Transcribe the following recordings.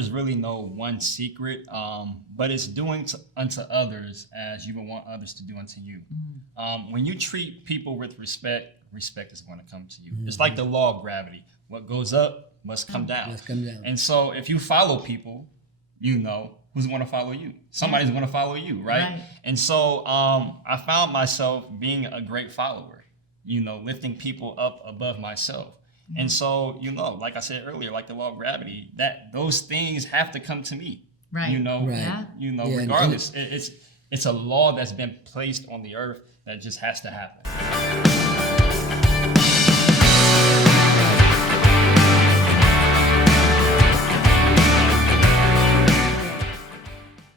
there's really no one secret, but it's doing unto others as you would want others to do unto you. When you treat people with respect, respect is going to come to you. It's like the law of gravity. What goes up must come down. And so if you follow people, you know who's going to follow you. Somebody's going to follow you, right? And so I found myself being a great follower, you know, lifting people up above myself. And so, you know, like I said earlier, like the law of gravity, that those things have to come to me, you know, you know, regardless. It's a law that's been placed on the earth that just has to happen.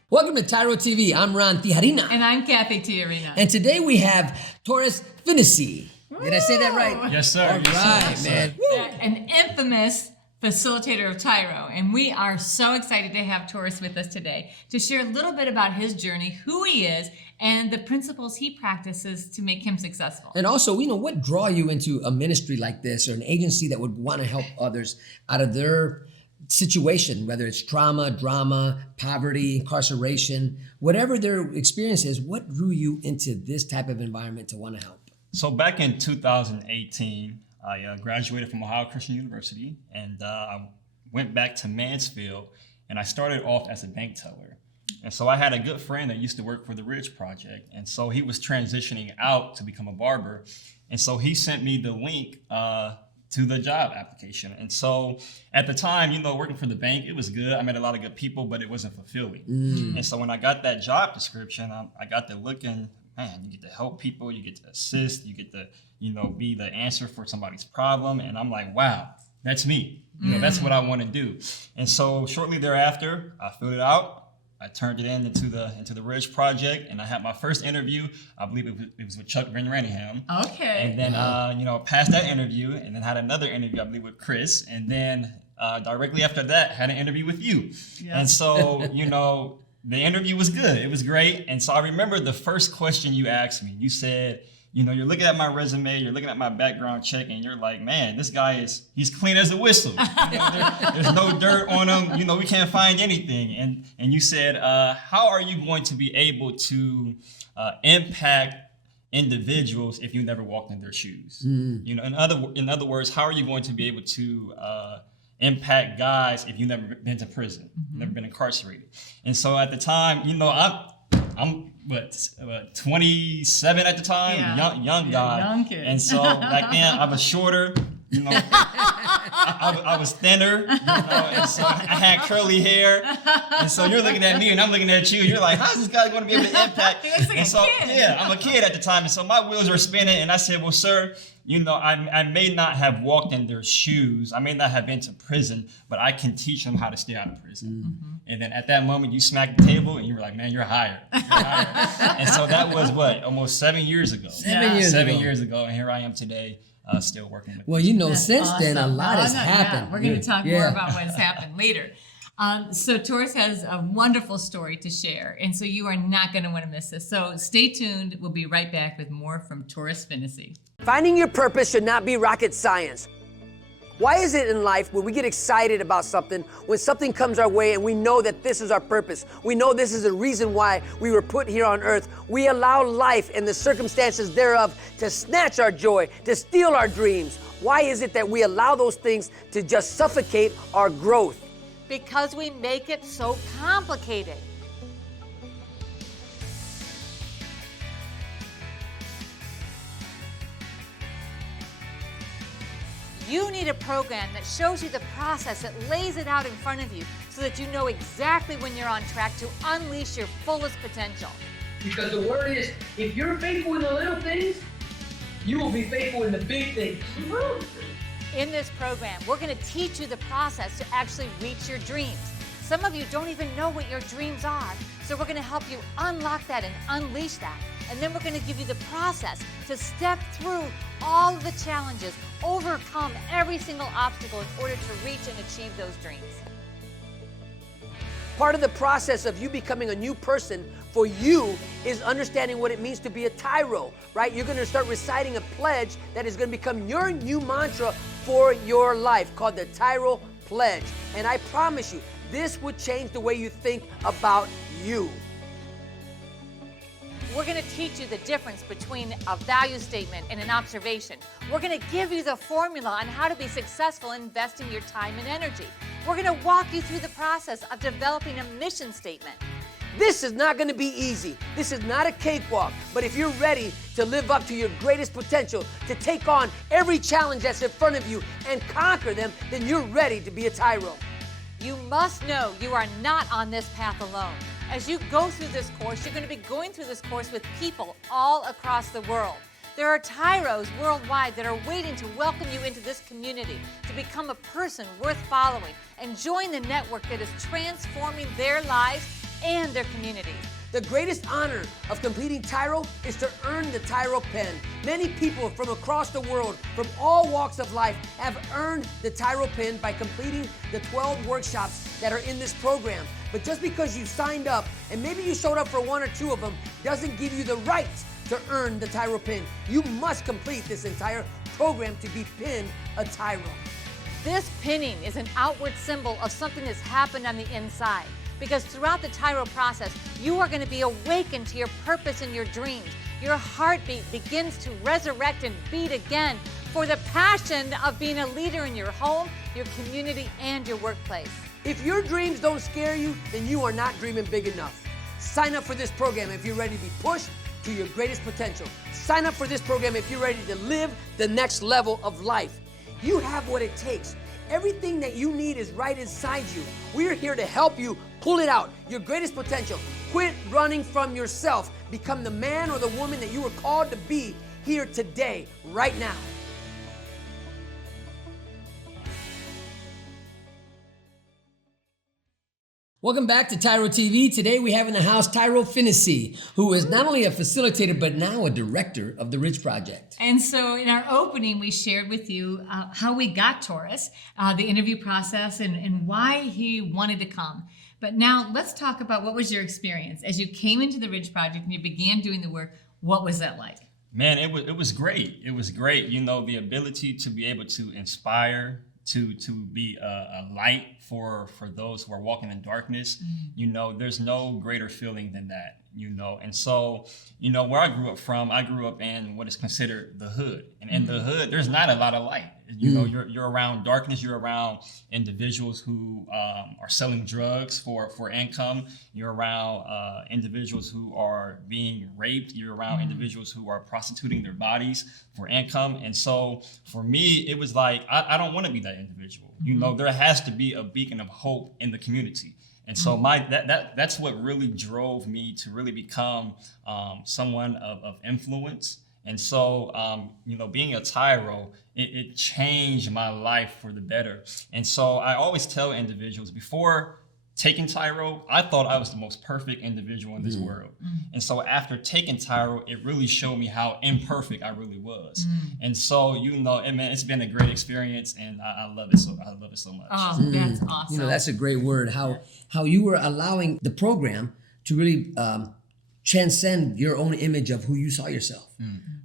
Welcome to TYRO TV. I'm Ron Tijerina. And I'm Cathy Tijerina. And today we have Toris Phinnessee. Did I say that right? Yes, sir. All right, man. An infamous facilitator of TYRO. And we are so excited to have Toris with us today to share a little bit about his journey, who he is, and the principles he practices to make him successful. And also, you know, what draw you into a ministry like this or an agency that would want to help others out of their situation, whether it's trauma, drama, poverty, incarceration, whatever their experience is, what drew you into this type of environment to want to help? So back in 2018, I graduated from Ohio Christian University, and I went back to Mansfield, and I started off as a bank teller. And so I had a good friend that used to work for the Ridge Project, and so he was transitioning out to become a barber, and so he sent me the link to the job application. And so at the time, you know, working for the bank, it was good. I met a lot of good people, but it wasn't fulfilling. And so when I got that job description, I got to looking, man, you get to help people, you get to assist, you get to, you know, be the answer for somebody's problem. And I'm like, wow, that's me. You know, that's what I want to do. And so shortly thereafter, I filled it out. I turned it into the Ridge Project, and I had my first interview. I believe it was with Chuck Van Ranningham. Okay. And then, you know, passed that interview, and then had another interview, I believe, with Chris. And then directly after that, had an interview with you. Yeah. And so, you know, the interview was good. It was great. And so I remember the first question you asked me. You said, you know, you're looking at my resume, you're looking at my background check, and you're like, man, this guy he's clean as a whistle. You know, there's no dirt on him. You know, we can't find anything. And you said, how are you going to be able to impact individuals if you never walked in their shoes? You know, in other words, how are you going to be able to impact guys if you've never been to prison, never been incarcerated? And so at the time, you know, I'm 27 at the time, young guy. Young kid. And so back then I was shorter, you know, I was thinner, you know, and so I had curly hair. And so you're looking at me and I'm looking at you. You're like, how's this guy going to be able to impact? He looks like and so, kid. yeah, I'm a kid at the time. And so my wheels were spinning, and I said, well, sir, you know, I may not have walked in their shoes. I may not have been to prison, but I can teach them how to stay out of prison. And then at that moment, you smacked the table and you were like, man, you're hired. And so that was what, almost 7 years ago. 7 years ago. And here I am today, still working with Well, you know, That's since awesome. then, a lot has happened. Yeah. We're going to talk more about what's happened later. So Toris has a wonderful story to share, and so you are not going to want to miss this. So stay tuned. We'll be right back with more from Toris Phinnessee. Finding your purpose should not be rocket science. Why is it in life when we get excited about something, when something comes our way and we know that this is our purpose, we know this is the reason why we were put here on earth, we allow life and the circumstances thereof to snatch our joy, to steal our dreams? Why is it that we allow those things to just suffocate our growth? Because we make it so complicated. You need a program that shows you the process, that lays it out in front of you so that you know exactly when you're on track to unleash your fullest potential. Because the word is, if you're faithful in the little things, you will be faithful in the big things. In this program, we're going to teach you the process to actually reach your dreams. Some of you don't even know what your dreams are, so we're going to help you unlock that and unleash that. And then we're going to give you the process to step through all of the challenges, overcome every single obstacle in order to reach and achieve those dreams. Part of the process of you becoming a new person for you is understanding what it means to be a TYRO, right? You're going to start reciting a pledge that is going to become your new mantra for your life, called the TYRO Pledge. And I promise you, this would change the way you think about you. We're going to teach you the difference between a value statement and an observation. We're going to give you the formula on how to be successful investing your time and energy. We're going to walk you through the process of developing a mission statement. This is not going to be easy. This is not a cakewalk. But if you're ready to live up to your greatest potential, to take on every challenge that's in front of you and conquer them, then you're ready to be a TYRO. You must know you are not on this path alone. As you go through this course, you're going to be going through this course with people all across the world. There are TYROs worldwide that are waiting to welcome you into this community, to become a person worth following and join the network that is transforming their lives and their communities. The greatest honor of completing TYRO is to earn the TYRO pen. Many people from across the world, from all walks of life, have earned the TYRO pen by completing the 12 workshops that are in this program. But just because you signed up, and maybe you showed up for one or two of them, doesn't give you the right to earn the TYRO pen. You must complete this entire program to be pinned a TYRO. This pinning is an outward symbol of something that's happened on the inside. Because throughout the TYRO process, you are going to be awakened to your purpose and your dreams. Your heartbeat begins to resurrect and beat again for the passion of being a leader in your home, your community, and your workplace. If your dreams don't scare you, then you are not dreaming big enough. Sign up for this program if you're ready to be pushed to your greatest potential. Sign up for this program if you're ready to live the next level of life. You have what it takes. Everything that you need is right inside you. We're here to help you pull it out, your greatest potential. Quit running from yourself. Become the man or the woman that you were called to be here today, right now. Welcome back to TYRO TV. Today we have in the house Toris Phinnessee, who is not only a facilitator, but now a director of the Ridge Project. And so in our opening, we shared with you how we got Toris, the interview process, and why he wanted to come. But now let's talk about what was your experience as you came into the Ridge Project and you began doing the work. What was that like? Man, it was great. It was great. You know, the ability to be able to inspire, to be a light for those who are walking in darkness. You know, there's no greater feeling than that, you know. And so, you know, where I grew up in what is considered the hood. And in the hood, there's not a lot of light. You know, you're around darkness, you're around individuals who are selling drugs for income, you're around individuals who are being raped, you're around individuals who are prostituting their bodies for income. And so for me, it was like, I don't want to be that individual. You know, there has to be a beacon of hope in the community. And so that's what really drove me to really become someone of influence. And so, you know, being a TYRO, it changed my life for the better. And so I always tell individuals, before taking TYRO, I thought I was the most perfect individual in this world. And so after taking TYRO, it really showed me how imperfect I really was. And so, you know, it's been a great experience, and I love it so much. Oh, that's awesome. You know, that's a great word. How you were allowing the program to really transcend your own image of who you saw yourself,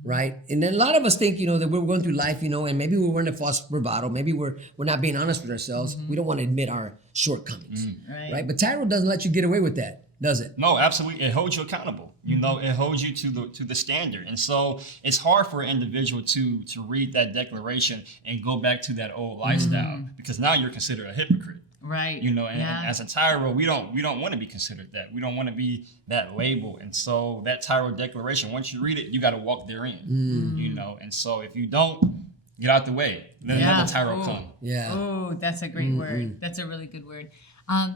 right? And then a lot of us think, you know, that we're going through life, you know, and maybe we're wearing a false bravado. Maybe we're not being honest with ourselves. We don't want to admit our shortcomings, right? But TYRO doesn't let you get away with that, does it? No, absolutely. It holds you accountable. You know, it holds you to the standard. And so it's hard for an individual to read that declaration and go back to that old lifestyle, because now you're considered a hypocrite. Right. You know, and as a TYRO, we don't want to be considered that. We don't want to be that label. And so that TYRO declaration, once you read it, you got to walk therein. You know, and so if you don't, get out the way. Then another TYRO come. Yeah. Oh, that's a great word. That's a really good word.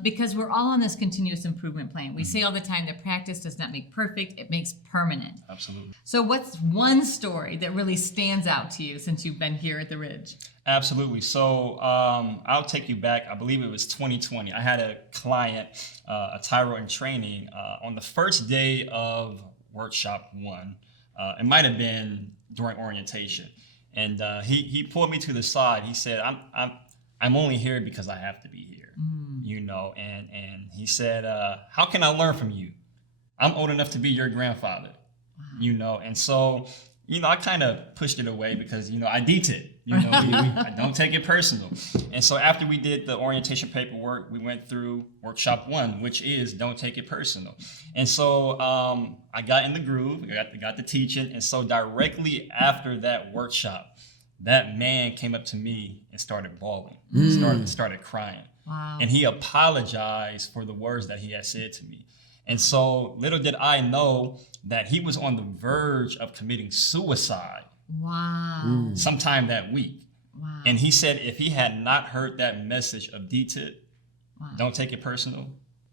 Because we're all on this continuous improvement plan. We say all the time that practice does not make perfect, it makes permanent. Absolutely. So what's one story that really stands out to you since you've been here at the Ridge? Absolutely. So I'll take you back. I believe it was 2020. I had a client, a TYRO in training, on the first day of workshop 1. It might have been during orientation. And he pulled me to the side. He said, I'm only here because I have to be here. You know, and he said, how can I learn from you? I'm old enough to be your grandfather. You know, and so I kind of pushed it away because, I DTID. I don't take it personal. And so after we did the orientation paperwork, we went through workshop 1, which is don't take it personal. And so I got in the groove, I got the teaching. And so directly after that workshop, that man came up to me and started bawling, started crying. Wow. And he apologized for the words that he had said to me. And so little did I know that he was on the verge of committing suicide. Wow. Sometime that week. Wow. And he said if he had not heard that message of DTID, Wow. don't take it personal,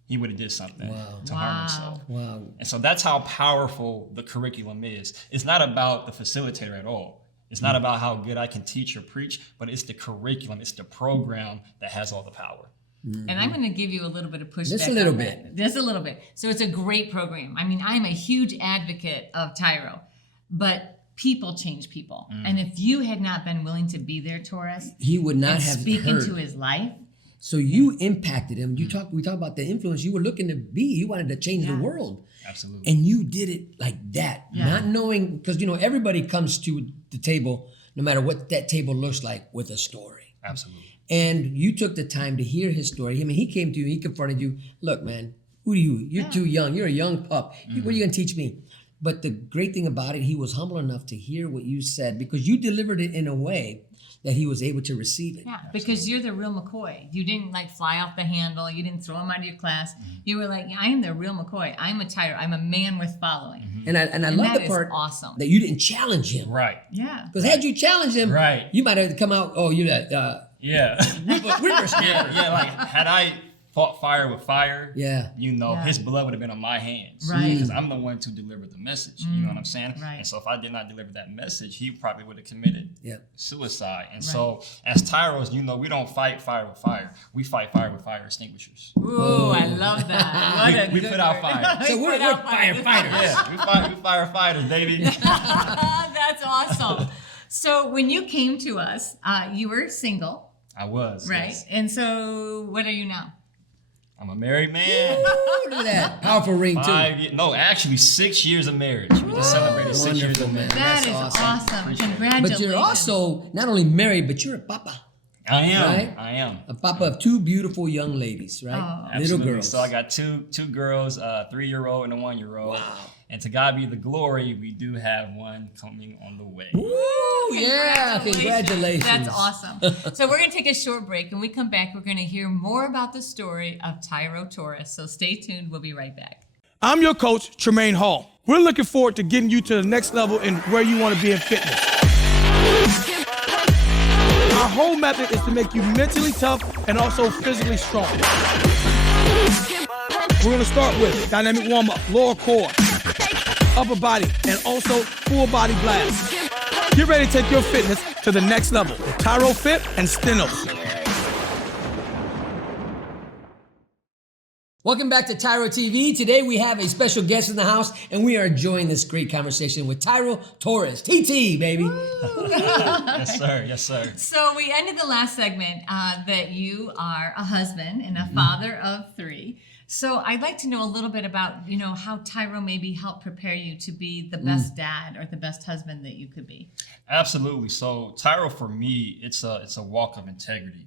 he would have did something to Wow. harm himself. Wow. And so that's how powerful the curriculum is. It's not about the facilitator at all. It's not about how good I can teach or preach, but it's the curriculum, it's the program that has all the power. And I'm going to give you a little bit of pushback. Just a little on bit. that. Just a little bit. So it's a great program. I mean, I'm a huge advocate of TYRO, but people change people. And if you had not been willing to be there, Toris, He would not and have speak heard. into his life. So you impacted him. We talk about the influence you were looking to be. You wanted to change the world. Absolutely. And you did it like that, Yeah. not knowing, because everybody comes to the table, no matter what that table looks like, with a story. Absolutely. And you took the time to hear his story. I mean, he came to you, he confronted you. Look, man, who are you? You're too young. You're a young pup. What are you going to teach me? But the great thing about it, he was humble enough to hear what you said because you delivered it in a way that he was able to receive it. Yeah, because you're the real McCoy. You didn't fly off the handle. You didn't throw him out of your class. You were like, I am the real McCoy. I'm a TYRO. I'm a man with following. And I love that the is part awesome. that you didn't challenge him. Right. Yeah. Because had you challenged him, Right. you might have come out, oh, you're that Yeah. whippersnapper. yeah, like had I fought fire with fire, Yeah. Yeah. his blood would have been on my hands. Right. Because I'm the one to deliver the message. You know what I'm saying? Right. And so if I did not deliver that message, he probably would have committed Yep. suicide. And so as TYROs, we don't fight fire with fire. We fight fire with fire extinguishers. Ooh, I love that. What a We good put out word. fire. So We we're put out fire. firefighters. Yeah, we firefighters, baby. That's awesome. So when you came to us, you were single, I was. right? Yes. And so what are you now? I'm a married man. Ooh, look at that. Powerful ring, too. No, actually 6 years of marriage. We just celebrated 6 years Wonderful, of man. marriage. That That's is awesome. awesome. Appreciate it. Congratulations. But you're also not only married, but you're a papa. I am. Right? I am. A papa of 2 beautiful young ladies, right? Oh. Little Absolutely. girls. So I got two girls, a 3-year-old and a 1-year-old. Wow. And to God be the glory, we do have one coming on the way. Ooh, yeah, congratulations. That's awesome. So we're going to take a short break. When we come back, we're going to hear more about the story of TYRO Toris. So stay tuned. We'll be right back. I'm your coach, Tremaine Hall. We're looking forward to getting you to the next level in where you want to be in fitness. Our whole method is to make you mentally tough and also physically strong. We're going to start with dynamic warm-up, lower core, upper body, and also full body blast. Get ready to take your fitness to the next level with TYRO Fit and Stenos. Welcome back to TYRO TV. Today we have a special guest in the house, and we are enjoying this great conversation with TYRO Toris. TT, baby. Yes, sir. Yes, sir. So we ended the last segment that you are a husband and a father of 3. So I'd like to know a little bit about, how TYRO maybe helped prepare you to be the best dad or the best husband that you could be. Absolutely. So TYRO for me, it's a walk of integrity.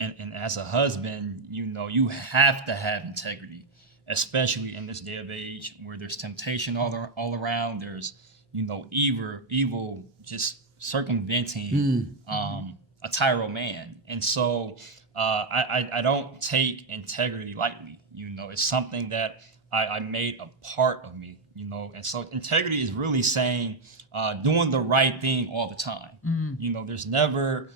And as a husband, you have to have integrity, especially in this day of age where there's temptation all around. There's, evil just circumventing a TYRO man. And so I don't take integrity lightly. It's something that I made a part of me, And so integrity is really saying doing the right thing all the time. There's never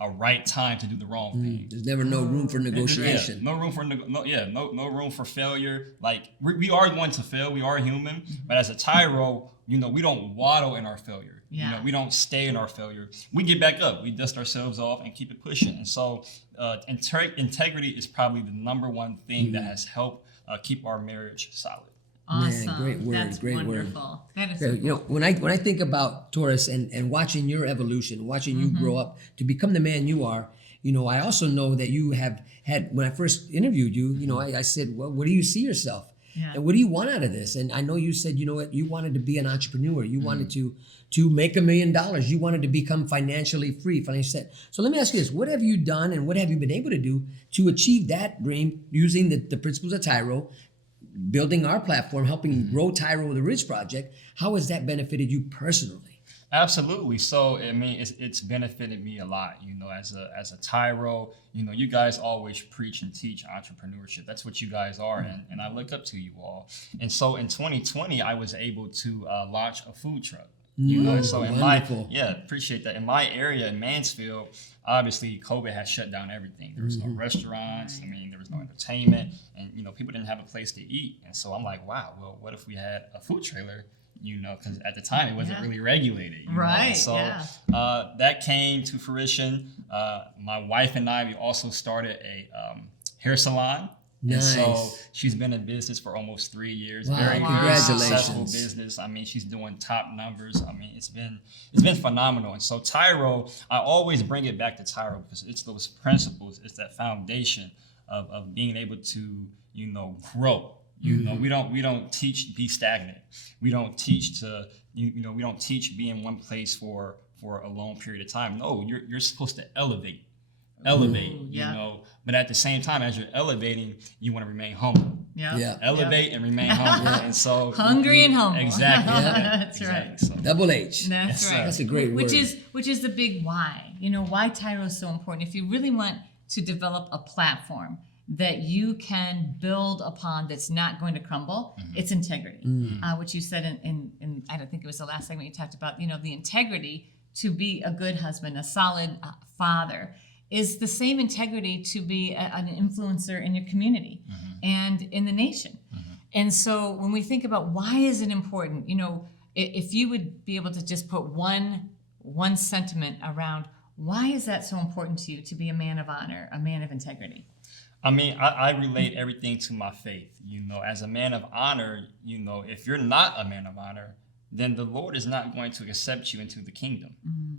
a right time to do the wrong thing. There's never no room for negotiation. Yeah, no room for no room for failure. Like we are going to fail. We are human, but as a TYRO, we don't waddle in our failure. Yeah. We don't stay in our failure. We get back up. We dust ourselves off and keep it pushing. And so, integrity is probably the number one thing that has helped keep our marriage solid. Awesome. Man, great word, That's great word. wonderful. That is Yeah, so cool. when I think about Toris and watching your evolution, watching you grow up to become the man you are, I also know that you have had, when I first interviewed you, I said, well, where do you see yourself? Yeah. And what do you want out of this? And I know you said, you know what, you wanted to be an entrepreneur. You wanted to make $1 million. You wanted to become financially free, financially set. So let me ask you this. What have you done and what have you been able to do to achieve that dream using the principles of TYRO, building our platform, helping grow TYRO the Rich Project? How has that benefited you personally? Absolutely. So, I mean, it's benefited me a lot, you know, as a TYRO. You know, you guys always preach and teach entrepreneurship. That's what you guys are, and I look up to you all. And so in 2020, I was able to launch a food truck. You know, and so in appreciate that. In my area in Mansfield, obviously COVID has shut down everything. There was no restaurants. I mean, there was no entertainment, and you know, people didn't have a place to eat. And so I'm like, wow, well, what if we had a food trailer? You know, because at the time it wasn't really regulated. You know? Right. So that came to fruition. My wife and I, we also started a hair salon. Nice. And so she's been in business for almost 3 years. Wow, Very congratulations. successful business. I mean, she's doing top numbers. I mean, it's been phenomenal. And so TYRO, I always bring it back to TYRO because it's those principles, it's that foundation of being able to, you know, grow. You know, we don't teach be stagnant. We don't teach to we don't teach be in one place for a long period of time. No, you're supposed to elevate. You know, but at the same time as you're elevating, you want to remain humble. Elevate and remain humble. And so hungry and humble. Exactly. That's exactly. right. So, Double H. That's right. That's a great word. Which is the big why. You know, why TYRO is so important. If you really want to develop a platform that you can build upon that's not going to crumble, it's integrity. Which you said in I don't think it was the last segment you talked about, you know, the integrity to be a good husband, a solid father, is the same integrity to be an influencer in your community and in the nation. And so when we think about why is it important, you know, if you would be able to just put one sentiment around why is that so important to you to be a man of honor, a man of integrity? I mean, I relate everything to my faith. You know, as a man of honor, you know, if you're not a man of honor, then the Lord is not going to accept you into the kingdom.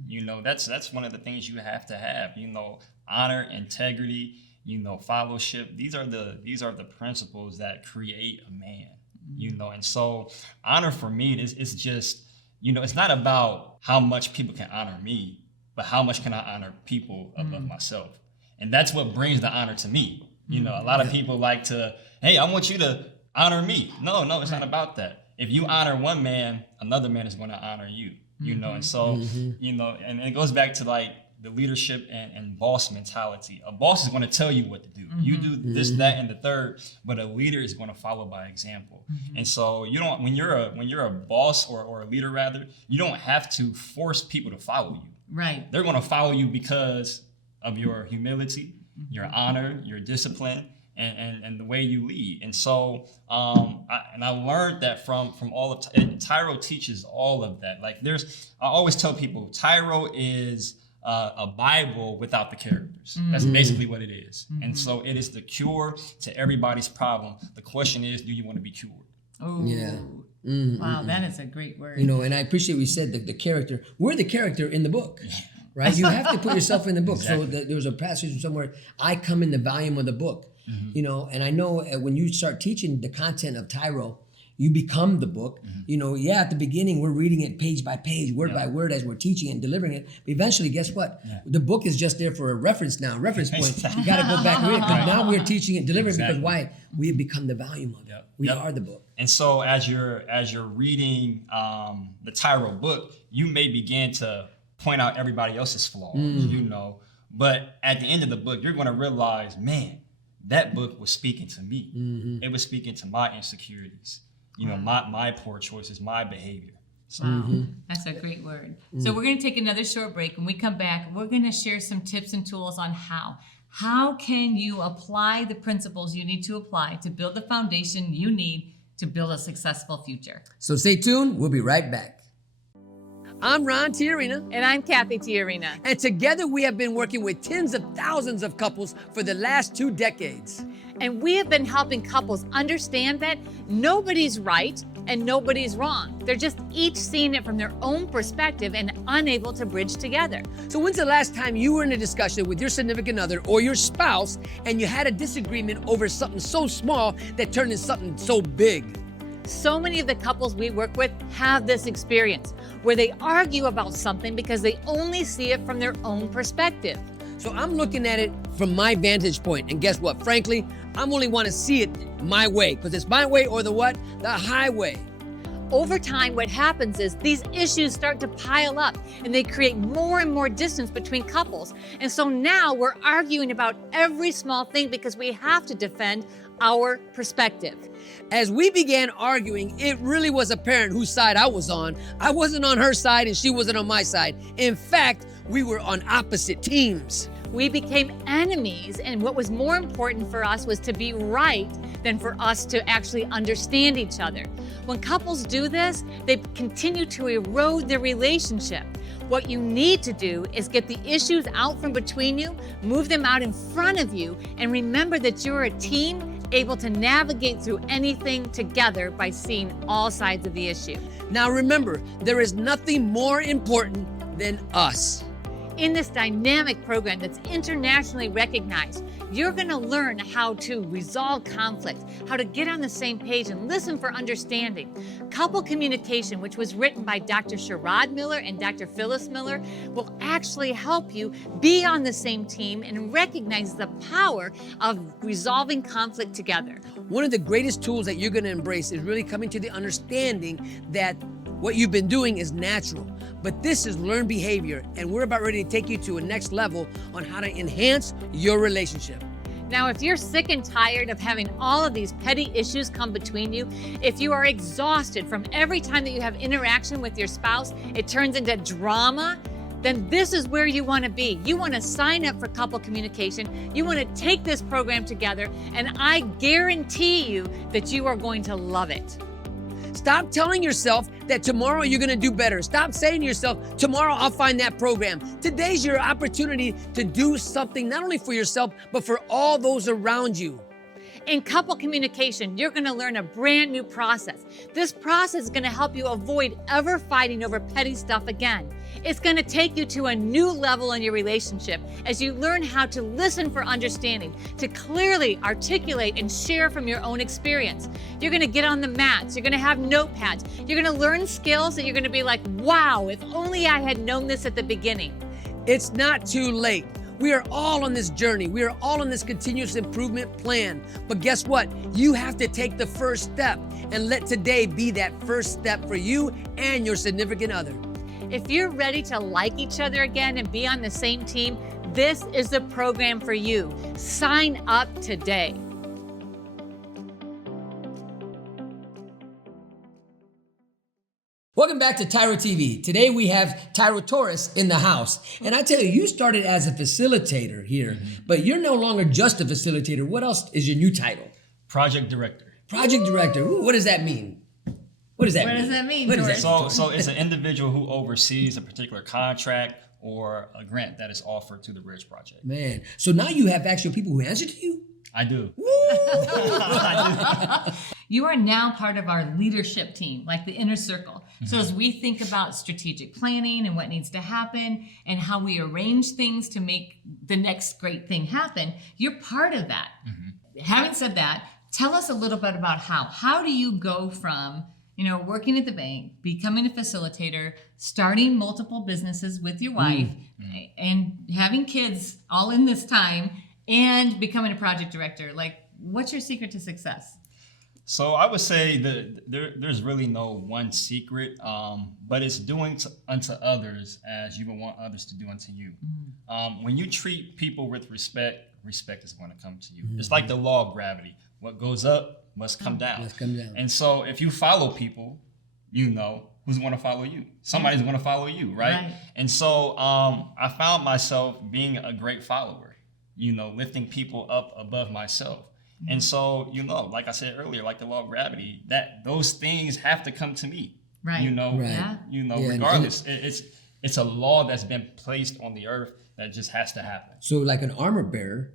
You know, that's one of the things you have to have. You know, honor, integrity, you know, fellowship. These are the principles that create a man. You know, and so honor for me is just, you know, it's not about how much people can honor me, but how much can I honor people above myself. And that's what brings the honor to me. You know, a lot of people like to, hey, I want you to honor me. No, it's not about that. If you honor one man, another man is going to honor you. You know, and so, you know, and it goes back to like the leadership and boss mentality. A boss is going to tell you what to do. You do this, that, and the third, but a leader is going to follow by example. And so you don't, when you're a boss or a leader rather, you don't have to force people to follow you. Right. They're going to follow you because of your humility, your honor, your discipline, and the way you lead. And so, I learned that from all of TYRO teaches all of that. Like I always tell people, TYRO is a Bible without the characters. That's basically what it is. And so it is the cure to everybody's problem. The question is, do you want to be cured? Oh, yeah. Wow, that is a great word. You know, and I appreciate what you said, the character. We're the character in the book. Right? You have to put yourself in the book. Exactly. So there was a passage somewhere, I come in the volume of the book. You know, and I know when you start teaching the content of TYRO, you become the book. You know, at the beginning, we're reading it page by page, word by word as we're teaching it and delivering it. But eventually, guess what? The book is just there for a reference point. You got to go back and read it. But now we're teaching it, delivering it because why? We have become the volume of it. We are the book. And so as you're reading the TYRO book, you may begin to point out everybody else's flaws, you know. But at the end of the book, you're going to realize, man, that book was speaking to me. It was speaking to my insecurities, you know, my poor choices, my behavior. So. That's a great word. So we're going to take another short break. When we come back, we're going to share some tips and tools on how can you apply the principles you need to apply to build the foundation you need to build a successful future. So stay tuned. We'll be right back. I'm Ron Tijerina. And I'm Cathy Tijerina. And together we have been working with tens of thousands of couples for the last 2 decades. And we have been helping couples understand that nobody's right and nobody's wrong. They're just each seeing it from their own perspective and unable to bridge together. So when's the last time you were in a discussion with your significant other or your spouse and you had a disagreement over something so small that turned into something so big? So many of the couples we work with have this experience where they argue about something because they only see it from their own perspective. So I'm looking at it from my vantage point, and guess what? Frankly, I'm only want to see it my way, because it's my way or the what? The highway. Over time, what happens is these issues start to pile up and they create more and more distance between couples. And so now we're arguing about every small thing because we have to defend our perspective. As we began arguing, it really was apparent whose side I was on. I wasn't on her side and she wasn't on my side. In fact, we were on opposite teams. We became enemies, and what was more important for us was to be right than for us to actually understand each other. When couples do this, they continue to erode their relationship. What you need to do is get the issues out from between you, move them out in front of you, and remember that you're a team able to navigate through anything together by seeing all sides of the issue. Now remember, there is nothing more important than us. In this dynamic program that's internationally recognized, you're going to learn how to resolve conflict, how to get on the same page and listen for understanding. Couple communication, which was written by Dr. Sherrod Miller and Dr. Phyllis Miller, will actually help you be on the same team and recognize the power of resolving conflict together. One of the greatest tools that you're going to embrace is really coming to the understanding that what you've been doing is natural, but this is learned behavior, and we're about ready to take you to a next level on how to enhance your relationship. Now, if you're sick and tired of having all of these petty issues come between you, if you are exhausted from every time that you have interaction with your spouse, it turns into drama, then this is where you want to be. You want to sign up for couple communication. You want to take this program together, and I guarantee you that you are going to love it. Stop telling yourself that tomorrow you're going to do better. Stop saying to yourself, tomorrow I'll find that program. Today's your opportunity to do something not only for yourself, but for all those around you. In couple communication, you're going to learn a brand new process. This process is going to help you avoid ever fighting over petty stuff again. It's going to take you to a new level in your relationship as you learn how to listen for understanding, to clearly articulate and share from your own experience. You're going to get on the mats. You're going to have notepads. You're going to learn skills that you're going to be like, wow, if only I had known this at the beginning. It's not too late. We are all on this journey. We are all on this continuous improvement plan. But guess what? You have to take the first step, and let today be that first step for you and your significant other. If you're ready to like each other again and be on the same team, this is the program for you. Sign up today. Welcome back to TYRO TV. Today we have TYRO Toris in the house. And I tell you, you started as a facilitator here, but you're no longer just a facilitator. What else is your new title? Project Director. Project Director. Ooh, what does that mean? What does that mean? What does that mean, What is that? Toris? So it's an individual who oversees a particular contract or a grant that is offered to the Bridge Project. Man, so now you have actual people who answer to you? I do. You are now part of our leadership team, like the inner circle. So as we think about strategic planning and what needs to happen and how we arrange things to make the next great thing happen, you're part of that. Having said that, tell us a little bit about how do you go from, working at the bank, becoming a facilitator, starting multiple businesses with your wife, and having kids all in this time, and becoming a project director? Like, what's your secret to success? So I would say that there's really no one secret, but it's doing unto others as you would want others to do unto you. When you treat people with respect, respect is going to come to you. It's like the law of gravity. What goes up must come down. Must come down. And so if you follow people, you know who's going to follow you. Somebody's going to follow you, right? And so I found myself being a great follower, lifting people up above myself. And so, like I said earlier, like the law of gravity, that those things have to come to me, Right. regardless. It's a law that's been placed on the earth that just has to happen. So like an armor bearer,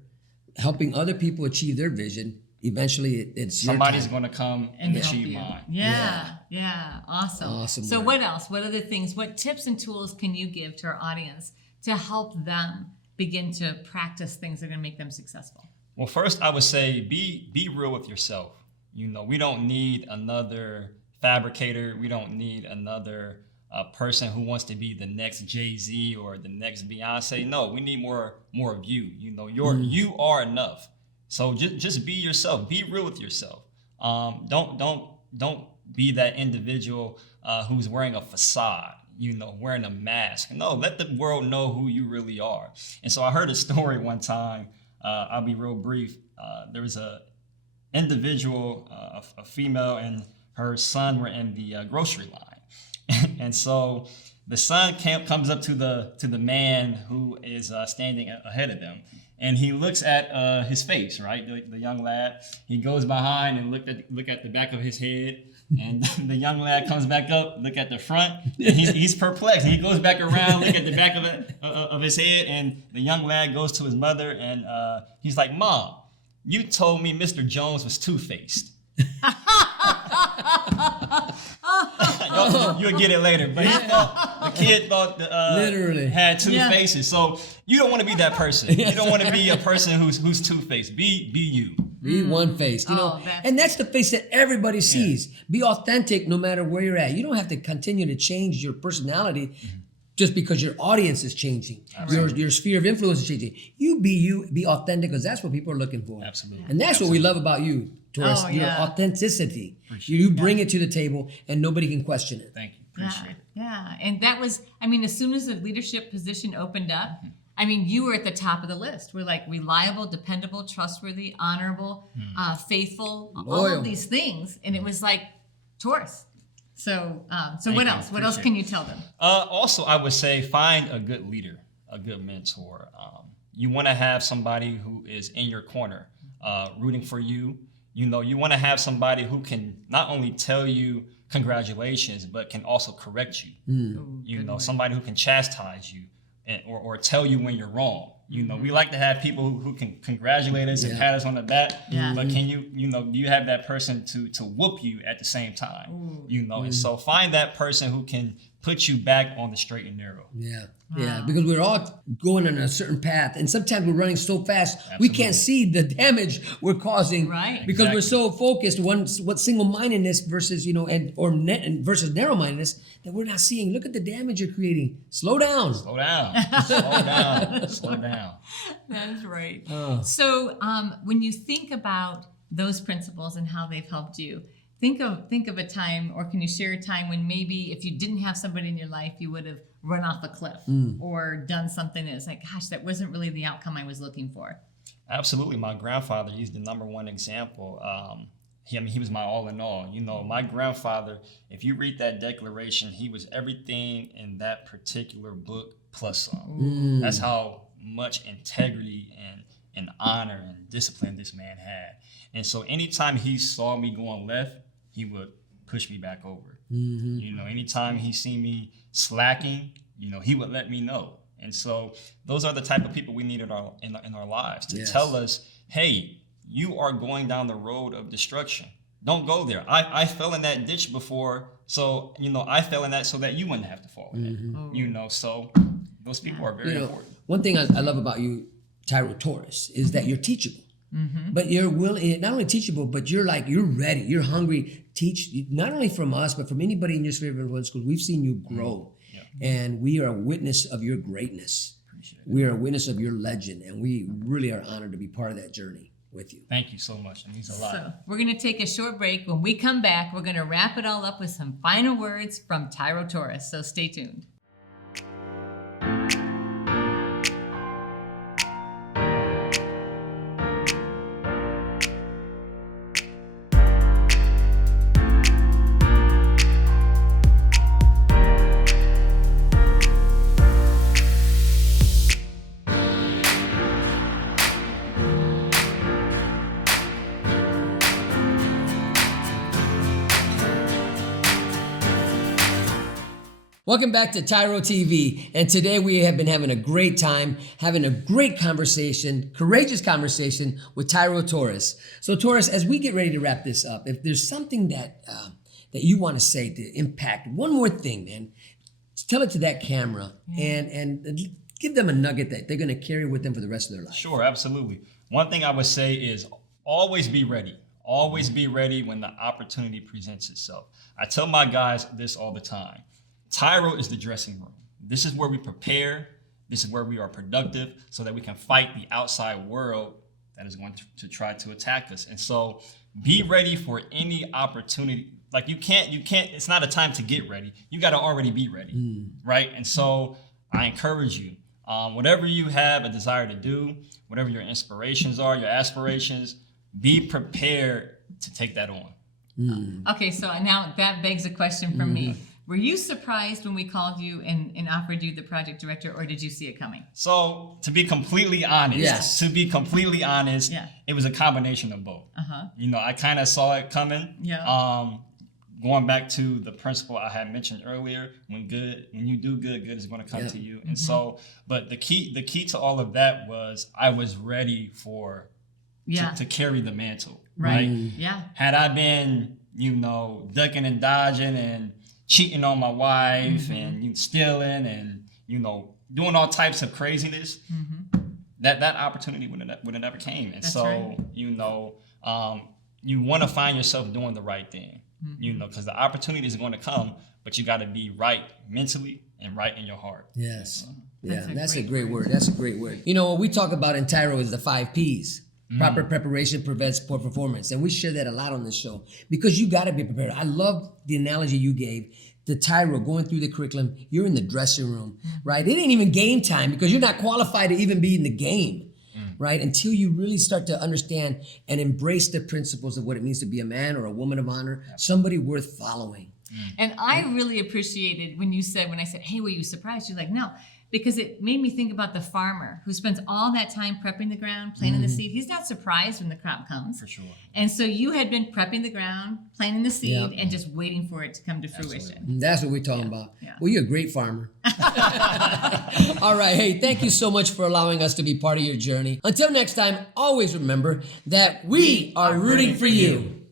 helping other people achieve their vision, eventually it's your Somebody's time. going to come And and help achieve you. mine. Yeah. Awesome. Awesome So work. what else? What other things? What tips and tools can you give to our audience to help them begin to practice things that are going to make them successful? Well, first I would say be real with yourself. You know, we don't need another fabricator. We don't need another person who wants to be the next Jay-Z or the next Beyonce. No, we need more of you. You know, you are enough. So just be yourself. Be real with yourself. Don't be that individual who's wearing a facade, you know, wearing a mask. No, let the world know who you really are. And so I heard a story one time. I'll be real brief. There was a individual, a female, and her son were in the grocery line, and so the son comes up to the man who is standing ahead of them, and he looks at his face, right, the young lad. He goes behind and look at the back of his head, and the young lad comes back up, look at the front, and he's perplexed. He goes back around, look at the back of his head, and the young lad goes to his mother, and he's like, "Mom, you told me Mr. Jones was two-faced." You'll get it later, but the kid thought Literally had two faces. So you don't want to be that person. You don't want to be a person who's two-faced. Be you. Be one-faced, you know, and that's the face that everybody sees. Be authentic no matter where you're at. You don't have to continue to change your personality just because your audience is changing. Your sphere of influence is changing. You, be authentic, because that's what people are looking for. Absolutely. And that's what we love about you, Toris, your authenticity. You bring it to the table and nobody can question it. Thank you. Appreciate it. Yeah. And that was, I mean, as soon as the leadership position opened up, I mean, you were at the top of the list. We're like reliable, dependable, trustworthy, honorable, faithful, all Loyal. of these things. And it was like Toris. So what else? What else can you tell them? Also, I would say find a good leader, a good mentor. You want to have somebody who is in your corner, rooting for you. You know, you want to have somebody who can not only tell you congratulations, but can also correct you. You know, somebody who can chastise you or tell you when you're wrong. You know, we like to have people who can congratulate us and pat us on the back, but can do you have that person to whoop you at the same time? You know, and so find that person who can put you back on the straight and narrow. Yeah, because we're all going on a certain path, and sometimes we're running so fast we can't see the damage we're causing, Right. Because we're so focused what single-mindedness versus versus narrow-mindedness that we're not seeing. Look at the damage you're creating. Slow down. Slow down. Slow down. Slow down. That's right. So when you think about those principles and how they've helped you, think of a time, or can you share a time when maybe if you didn't have somebody in your life, you would have run off a cliff or done something that's like, gosh, that wasn't really the outcome I was looking for? Absolutely. My grandfather, he's the number one example. He was my all in all. You know, my grandfather, if you read that declaration, he was everything in that particular book plus some. That's how much integrity and honor and discipline this man had. And so anytime he saw me going left, he would push me back over. You know, anytime he seen me slacking, you know, he would let me know. And so those are the type of people we need in our lives to tell us, hey, you are going down the road of destruction. Don't go there. I fell in that ditch before, so, you know, I fell in that so that you wouldn't have to fall in it. You know, so those people are very important. One thing I love about you, TYRO Toris, is that you're teachable. But you're willing, not only teachable, but you're ready, you're hungry. Teach, not only from us, but from anybody in your sphere of influence, because we've seen you grow. And we are a witness of your greatness. We are a witness of your legend, and we really are honored to be part of that journey with you. Thank you so much. It means a lot. So we're going to take a short break. When we come back, we're going to wrap it all up with some final words from TYRO Toris. So stay tuned. Welcome back to TYRO TV, and today we have been having a great time, having a great conversation, courageous conversation with TYRO Toris. So Toris, as we get ready to wrap this up, if there's something that you want to say to impact, one more thing, man, tell it to that camera and give them a nugget that they're going to carry with them for the rest of their life. Sure, absolutely. One thing I would say is always be ready. Always be ready when the opportunity presents itself. I tell my guys this all the time. TYRO is the dressing room. This is where we prepare. This is where we are productive so that we can fight the outside world that is going to try to attack us. And so be ready for any opportunity. Like you can't, it's not a time to get ready. You got to already be ready, right? And so I encourage you, whatever you have a desire to do, whatever your inspirations are, your aspirations, be prepared to take that on. Okay, so now that begs a question from me. Were you surprised when we called you and offered you the project director, or did you see it coming? So to be completely honest, it was a combination of both. You know, I kind of saw it coming. Going back to the principle I had mentioned earlier, when you do good, good is going to come to you. And so, but the key to all of that was I was ready to carry the mantle. Right. Had I been, ducking and dodging and cheating on my wife and stealing and, doing all types of craziness, that opportunity would have never came. And you want to find yourself doing the right thing, because the opportunity is going to come, but you got to be right mentally and right in your heart. Yes. That's a great word. That's a great word. What we talk about in TYRO is the 5 Ps. Proper preparation prevents poor performance. And we share that a lot on this show because you got to be prepared. I love the analogy you gave. The TYRO, going through the curriculum, you're in the dressing room, right? It ain't even game time because you're not qualified to even be in the game, right? Until you really start to understand and embrace the principles of what it means to be a man or a woman of honor, somebody worth following. And I really appreciated when I said, hey, were you surprised? You're like, no. Because it made me think about the farmer who spends all that time prepping the ground, planting the seed. He's not surprised when the crop comes. For sure. And so you had been prepping the ground, planting the seed, and just waiting for it to come to fruition. That's what we're talking about. Yeah. Well, you're a great farmer. All right. Hey, thank you so much for allowing us to be part of your journey. Until next time, always remember that we are rooting for you.